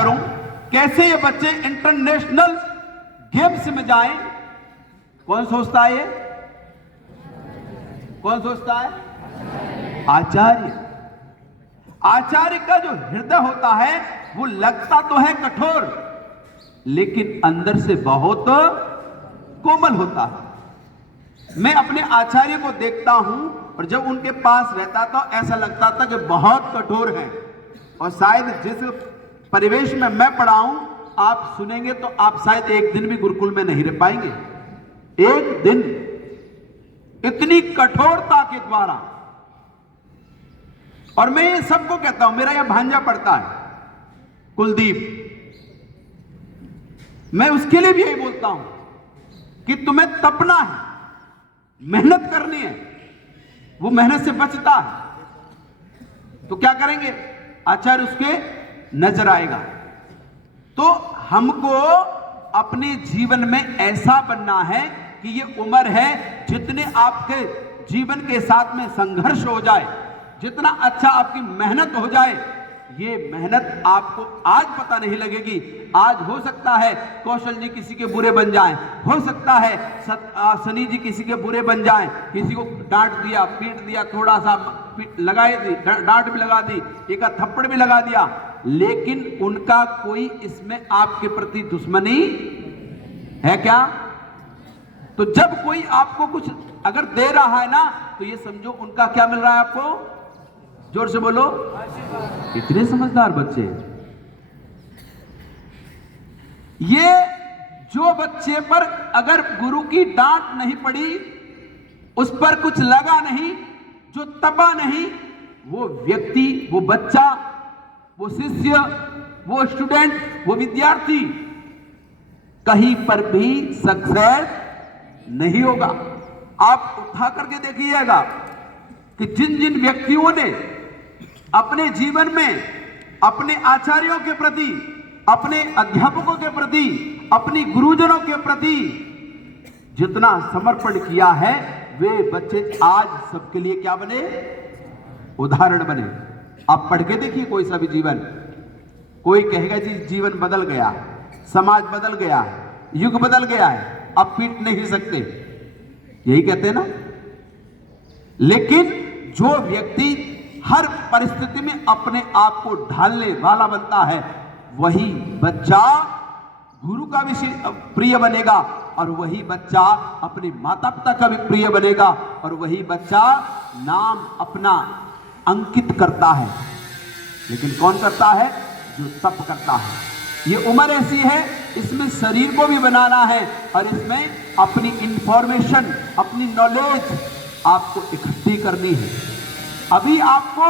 करूं कैसे ये बच्चे इंटरनेशनल गेम्स में जाएं। कौन सोचता है ये? कौन सोचता है? आचार्य। आचार्य का जो हृदय होता है वो लगता तो है कठोर, लेकिन अंदर से बहुत कोमल होता है। मैं अपने आचार्य को देखता हूं और जब उनके पास रहता था ऐसा लगता था कि बहुत कठोर है। और शायद जिस परिवेश में मैं पढ़ा हूं, आप सुनेंगे तो आप शायद एक दिन भी गुरुकुल में नहीं रह पाएंगे। एक दिन इतनी कठोरता के द्वारा। और मैं ये सबको कहता हूं, मेरा यह भांजा पढ़ता है कुलदीप, मैं उसके लिए भी यही बोलता हूं कि तुम्हें तपना है, मेहनत करनी है। वो मेहनत से बचता है तो क्या करेंगे? आचार्य उसके नजर आएगा। तो हमको अपने जीवन में ऐसा बनना है कि ये उम्र है, जितने आपके जीवन के साथ में संघर्ष हो जाए, जितना अच्छा आपकी मेहनत हो जाए, ये मेहनत आपको आज पता नहीं लगेगी। आज हो सकता है कौशल जी किसी के बुरे बन जाएं, हो सकता है सनी जी किसी के बुरे बन जाएं, किसी को डांट दिया, पीट दिया, थोड़ा सा लगाई दी, डांट भी लगा दी, एक थप्पड़ भी लगा दिया, लेकिन उनका कोई इसमें आपके प्रति दुश्मनी है क्या? तो जब कोई आपको कुछ अगर दे रहा है ना, तो ये समझो उनका क्या मिल रहा है आपको? जोर से बोलो। इतने समझदार बच्चे। ये जो बच्चे पर अगर गुरु की डांट नहीं पड़ी, उस पर कुछ लगा नहीं, जो तपा नहीं, वो व्यक्ति, वो बच्चा, वो शिष्य, वो स्टूडेंट, वो विद्यार्थी कहीं पर भी सक्सेस नहीं होगा। आप उठा करके देखिएगा कि जिन जिन व्यक्तियों ने अपने जीवन में अपने आचार्यों के प्रति, अपने अध्यापकों के प्रति, अपनी गुरुजनों के प्रति जितना समर्पण किया है, वे बच्चे आज सबके लिए क्या बने? उदाहरण बने। आप पढ़ के देखिए कोई सा भी जीवन, कोई कहेगा जी जीवन बदल गया, समाज बदल गया, युग बदल गया है, अब पीट नहीं सकते, यही कहते हैं ना। लेकिन जो व्यक्ति हर परिस्थिति में अपने आप को ढालने वाला बनता है, वही बच्चा गुरु का भी प्रिय बनेगा, और वही बच्चा अपने माता पिता का भी प्रिय बनेगा, और वही बच्चा नाम अपना अंकित करता है। लेकिन कौन करता है? जो तप करता है। ये उम्र ऐसी है, इसमें शरीर को भी बनाना है, और इसमें अपनी इंफॉर्मेशन, अपनी नॉलेज आपको इकट्ठी करनी है। अभी आपको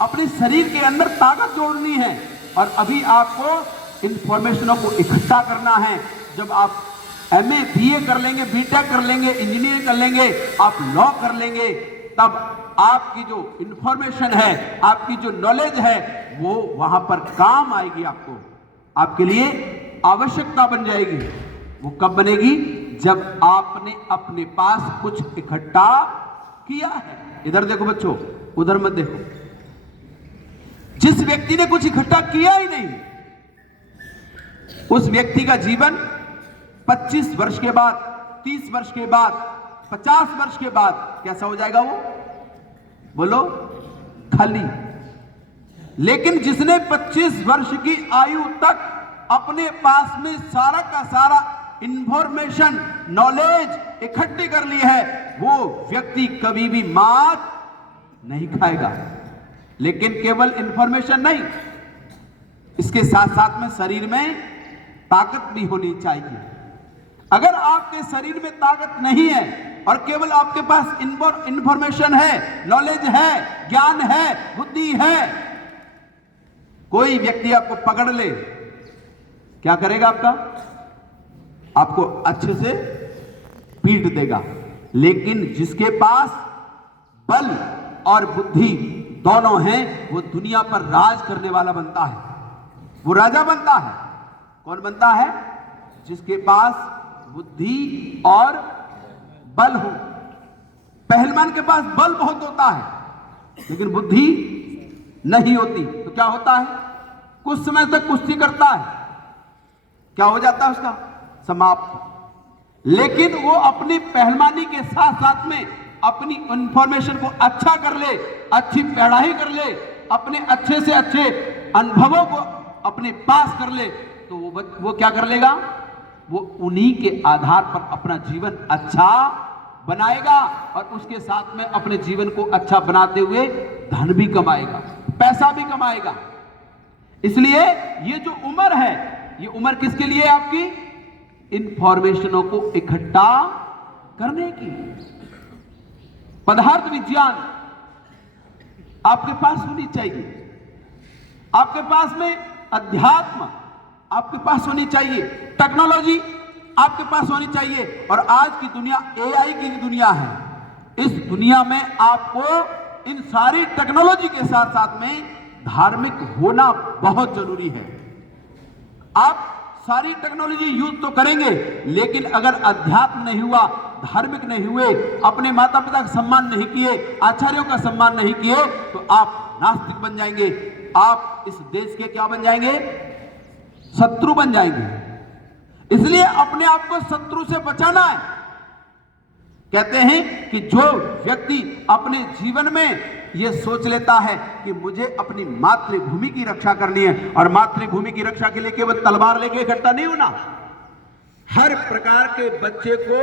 अपने शरीर के अंदर ताकत जोड़नी है, और अभी आपको इंफॉर्मेशनों को इकट्ठा करना है। जब आप एमए, बीए कर लेंगे, बीटेक कर लेंगे, इंजीनियरिंग कर लेंगे, आप लॉ कर लेंगे, तब आपकी जो इंफॉर्मेशन है, आपकी जो नॉलेज है, वो वहां पर काम आएगी, आपके लिए आवश्यकता बन जाएगी। वो कब बनेगी? जब आपने अपने पास कुछ इकट्ठा किया है। इधर देखो बच्चों, उधर मत देखो। जिस व्यक्ति ने कुछ इकट्ठा किया ही नहीं, उस व्यक्ति का जीवन 25 वर्ष के बाद, 30 वर्ष के बाद, 50 वर्ष के बाद कैसा हो जाएगा? वो बोलो, खाली। लेकिन जिसने 25 वर्ष की आयु तक अपने पास में सारा का सारा इंफॉर्मेशन, नॉलेज इकट्ठी कर ली है, वो व्यक्ति कभी भी मात नहीं खाएगा। लेकिन केवल इंफॉर्मेशन नहीं, इसके साथ साथ में शरीर में ताकत भी होनी चाहिए। अगर आपके शरीर में ताकत नहीं है और केवल आपके पास इंफॉर्मेशन है, नॉलेज है, ज्ञान है, बुद्धि है, कोई व्यक्ति आपको पकड़ ले, क्या करेगा? आपको अच्छे से पीट देगा। लेकिन जिसके पास बल और बुद्धि दोनों हैं, वो दुनिया पर राज करने वाला बनता है, वो राजा बनता है। कौन बनता है? जिसके पास बुद्धि और बल हो। पहलवान के पास बल बहुत होता है, लेकिन बुद्धि नहीं होती, तो क्या होता है? कुछ समय तक कुश्ती करता है, क्या हो जाता है उसका? समाप्त। लेकिन वो अपनी पहलवानी के साथ साथ में अपनी इंफॉर्मेशन को अच्छा कर ले, अच्छी पढ़ाई कर ले, अपने अच्छे से अच्छे अनुभवों को अपने पास कर ले, तो वो क्या कर लेगा? वो उन्हीं के आधार पर अपना जीवन अच्छा बनाएगा और उसके साथ में अपने जीवन को अच्छा बनाते हुए धन भी कमाएगा, पैसा भी कमाएगा। इसलिए ये जो उम्र है, ये उम्र किसके लिए है? आपकी इंफॉर्मेशनों को इकट्ठा करने की। पदार्थ विज्ञान आपके पास होनी चाहिए, आपके पास में अध्यात्म आपके पास होनी चाहिए, टेक्नोलॉजी आपके पास होनी चाहिए। और आज की दुनिया एआई की दुनिया है। इस दुनिया में आपको इन सारी टेक्नोलॉजी के साथ साथ में धार्मिक होना बहुत जरूरी है। आप सारी टेक्नोलॉजी यूज तो करेंगे, लेकिन अगर अध्यात्म नहीं हुआ, धार्मिक नहीं हुए, अपने माता पिता का सम्मान नहीं किए, आचार्यों का सम्मान नहीं किए, तो आप नास्तिक बन जाएंगे। आप इस देश के क्या बन जाएंगे? शत्रु बन जाएंगे। इसलिए अपने आप को शत्रु से बचाना है। कहते हैं कि जो व्यक्ति अपने जीवन में यह सोच लेता है कि मुझे अपनी मातृभूमि की रक्षा करनी है, और मातृभूमि की रक्षा के लिए केवल तलवार लेके इकट्ठा नहीं होना, हर प्रकार के बच्चे को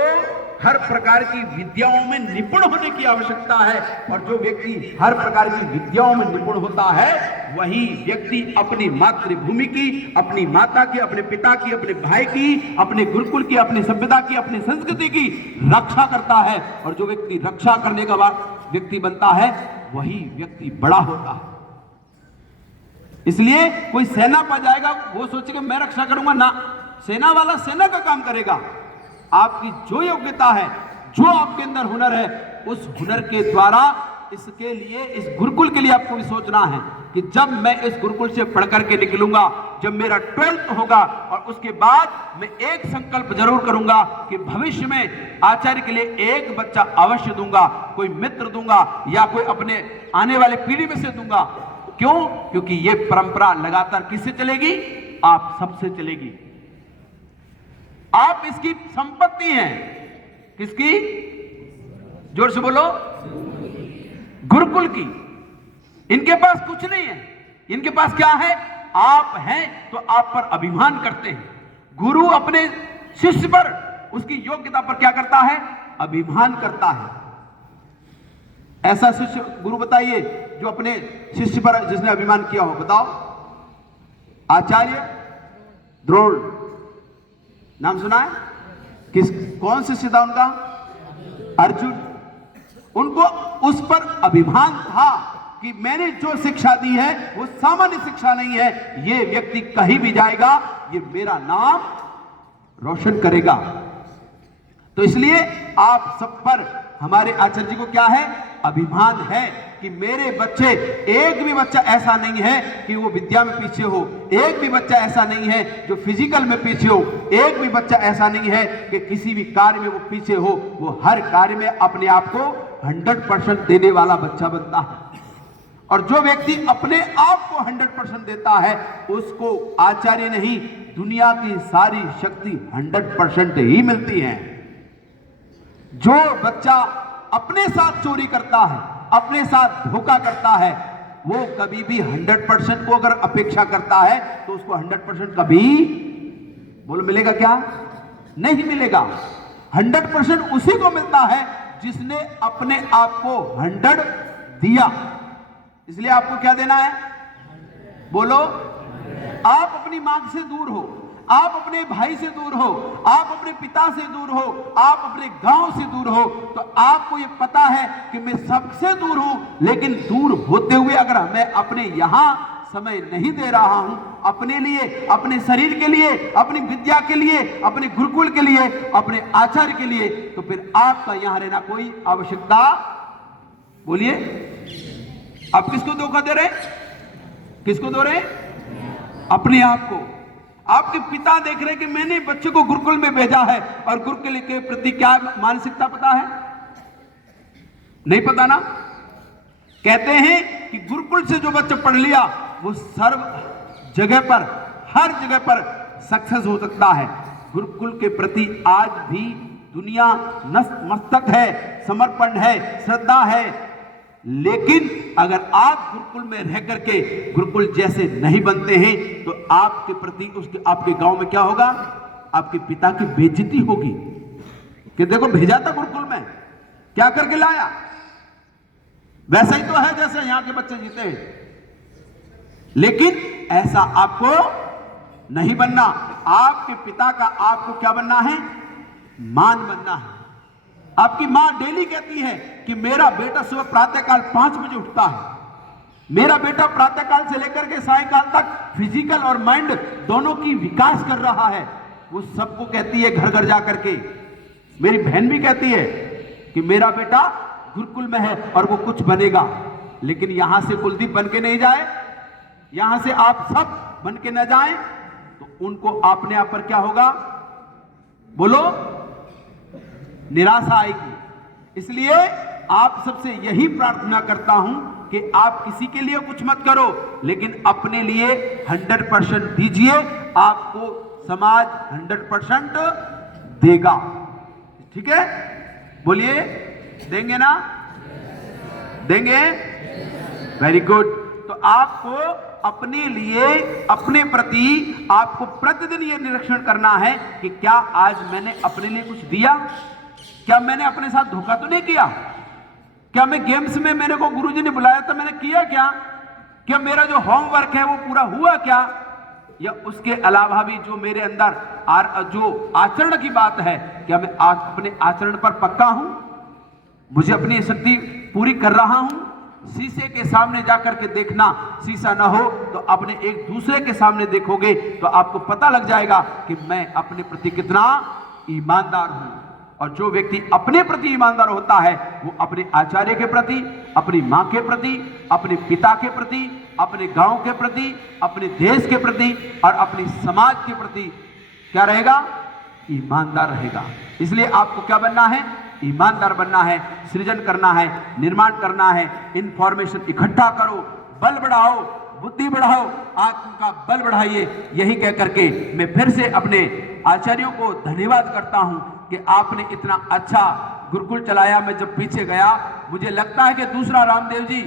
हर प्रकार की विद्याओं में निपुण होने की आवश्यकता है। और जो व्यक्ति हर प्रकार की विद्याओं में निपुण होता है, वही व्यक्ति अपनी मातृभूमि की, अपनी माता की, अपने पिता की, अपने भाई की, अपने गुरुकुल की, अपनी सभ्यता की, अपनी संस्कृति की रक्षा करता है। और जो व्यक्ति रक्षा करने का व्यक्ति बनता है, वही व्यक्ति बड़ा होता है। इसलिए कोई सेना पा जाएगा, वो सोचेगा मैं रक्षा करूंगा ना, सेना वाला सेना का काम करेगा। आपकी जो योग्यता है, जो आपके अंदर हुनर है, उस हुनर के द्वारा इसके लिए, इस गुरुकुल के लिए आपको भी सोचना है कि जब मैं इस गुरुकुल से पढ़ करके निकलूंगा, जब मेरा 12th होगा, और उसके बाद मैं एक संकल्प जरूर करूंगा कि भविष्य में आचार्य के लिए एक बच्चा अवश्य दूंगा, कोई मित्र दूंगा, या कोई अपने आने वाले पीढ़ी में से दूंगा। क्यों? क्योंकि यह परंपरा लगातार किससे चलेगी? आप सबसे चलेगी। आप इसकी संपत्ति हैं। किसकी? जोर से बोलो। गुरुकुल की। इनके पास कुछ नहीं है, इनके पास क्या है? आप हैं तो आप पर अभिमान करते हैं। गुरु अपने शिष्य पर, उसकी योग्यता पर क्या करता है? अभिमान करता है। ऐसा शिष्य गुरु बताइए जो अपने शिष्य पर जिसने अभिमान किया हो, बताओ। आचार्य द्रोण, नाम सुना है? कौन शिष्य था उनका? अर्जुन। उनको उस पर अभिमान था कि मैंने जो शिक्षा दी है वो सामान्य शिक्षा नहीं है, ये व्यक्ति कहीं भी जाएगा, ये मेरा नाम रोशन करेगा। तो इसलिए आप सब पर हमारे आचार्य जी को क्या है? अभिमान है कि मेरे बच्चे, एक भी बच्चा ऐसा नहीं है कि वो विद्या में पीछे हो, एक भी बच्चा ऐसा नहीं है जो फिजिकल में पीछे हो, एक भी बच्चा ऐसा नहीं है कि किसी भी कार्य में वो पीछे हो। वो हर कार्य में अपने आप को 100% देने वाला बच्चा बनता है। और जो व्यक्ति अपने आप को 100% देता है, उसको आचार्य नहीं, दुनिया की सारी शक्ति 100% ही मिलती है। जो बच्चा अपने साथ चोरी करता है, अपने साथ धोखा करता है, वो कभी भी 100% को अगर अपेक्षा करता है तो उसको 100% कभी, बोलो, मिलेगा क्या? नहीं मिलेगा। 100% उसी को मिलता है जिसने अपने आप को 100 दिया। इसलिए आपको क्या देना है? बोलो। आप अपनी मां से दूर हो, आप अपने भाई से दूर हो, आप अपने पिता से दूर हो, आप अपने गांव से दूर हो, तो आपको ये पता है कि मैं सबसे दूर हूं, लेकिन दूर होते हुए अगर मैं अपने यहां समय नहीं दे रहा हूं अपने लिए, अपने शरीर के लिए, अपनी विद्या के लिए, अपने गुरुकुल के लिए, अपने आचार्य के लिए, तो फिर आपका यहां रहना कोई आवश्यकता, बोलिए, आप किसको धोखा दे रहे हैं? किसको दे रहे हैं? अपने आप को। आपके पिता देख रहे हैं कि मैंने बच्चे को गुरुकुल में भेजा है, और गुरुकुल के प्रति क्या मानसिकता पता है? नहीं पता ना। कहते हैं कि गुरुकुल से जो बच्चा पढ़ लिया वो सर्व जगह पर, हर जगह पर सक्सेस हो सकता है। गुरुकुल के प्रति आज भी दुनिया नतमस्तक है, समर्पण है, श्रद्धा है। लेकिन अगर आप गुरुकुल में रह करके गुरुकुल जैसे नहीं बनते हैं तो आपके प्रति उसके आपके गांव में क्या होगा? आपके पिता की बेइज्जती होगी कि देखो भेजा था गुरुकुल में, क्या करके लाया? वैसा ही तो है जैसे यहां के बच्चे जीते हैं। लेकिन ऐसा आपको नहीं बनना। आपके पिता का आपको क्या बनना है? मान बनना है। आपकी मां डेली कहती है कि मेरा बेटा सुबह प्रातःकाल 5 बजे उठता है, मेरा बेटा प्रातःकाल से लेकर के सायंकाल तक फिजिकल और माइंड दोनों की विकास कर रहा है। वो सबको कहती है घर घर जाकर के। मेरी बहन भी कहती है कि मेरा बेटा गुरुकुल में है और वो कुछ बनेगा। लेकिन यहां से कुलदीप बन के नहीं जाए, यहां से आप सब बन के न जाएं तो उनको अपने आप पर क्या होगा? बोलो, निराशा आएगी। इसलिए आप सबसे यही प्रार्थना करता हूं कि आप किसी के लिए कुछ मत करो, लेकिन अपने लिए 100% दीजिए। आपको समाज 100% देगा। ठीक है? बोलिए, देंगे ना? देंगे? Very good. तो आपको अपने लिए, अपने प्रति आपको प्रतिदिन यह निरीक्षण करना है कि क्या आज मैंने अपने लिए कुछ दिया? क्या मैंने अपने साथ धोखा तो नहीं किया? क्या मैं गेम्स में मेरे को गुरुजी ने बुलाया था, मैंने किया क्या? क्या मेरा जो होमवर्क है वो पूरा हुआ क्या? या उसके अलावा भी जो मेरे अंदर जो आचरण की बात है, क्या मैं अपने आचरण पर पक्का हूं? मुझे अपनी शक्ति पूरी कर रहा हूं? शीशे के सामने जाकर के देखना, शीशा ना हो तो अपने एक दूसरे के सामने देखोगे तो आपको पता लग जाएगा कि मैं अपने प्रति कितना ईमानदार हूं। और जो व्यक्ति अपने प्रति ईमानदार होता है वो अपने आचार्य के प्रति, अपनी मां के प्रति, अपने पिता के प्रति, अपने गांव के प्रति, अपने देश के प्रति और अपने समाज के प्रति क्या रहेगा? ईमानदार रहेगा। इसलिए आपको क्या बनना है? ईमानदार बनना है, सृजन करना है, निर्माण करना है। इंफॉर्मेशन इकट्ठा करो, बल बढ़ाओ, बुद्धि बढ़ाओ, आत्म का बल बढ़ाइए। यही कह करके मैं फिर से अपने आचार्यों को धन्यवाद करता हूं कि आपने इतना अच्छा गुरुकुल चलाया। मैं जब पीछे गया मुझे लगता है कि दूसरा रामदेव जी,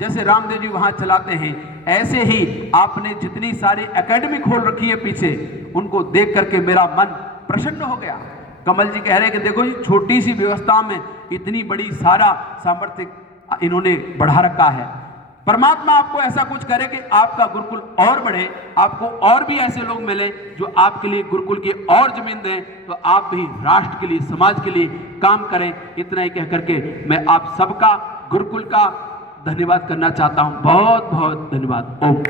जैसे रामदेव जी वहां चलाते हैं, ऐसे ही आपने जितनी सारी एकेडमी खोल रखी है पीछे, उनको देख करके मेरा मन प्रसन्न हो गया। कमल जी कह रहे हैं कि देखो जी, छोटी सी व्यवस्था में इतनी बड़ी सारा सामर्थ्य इन्होंने बढ़ा रखा है। परमात्मा आपको ऐसा कुछ करे कि आपका गुरुकुल और बढ़े, आपको और भी ऐसे लोग मिले जो आपके लिए गुरुकुल की और जमीन दें, तो आप भी राष्ट्र के लिए, समाज के लिए काम करें। इतना ही कह करके मैं आप सबका, गुरुकुल का धन्यवाद करना चाहता हूं। बहुत बहुत धन्यवाद। ओम।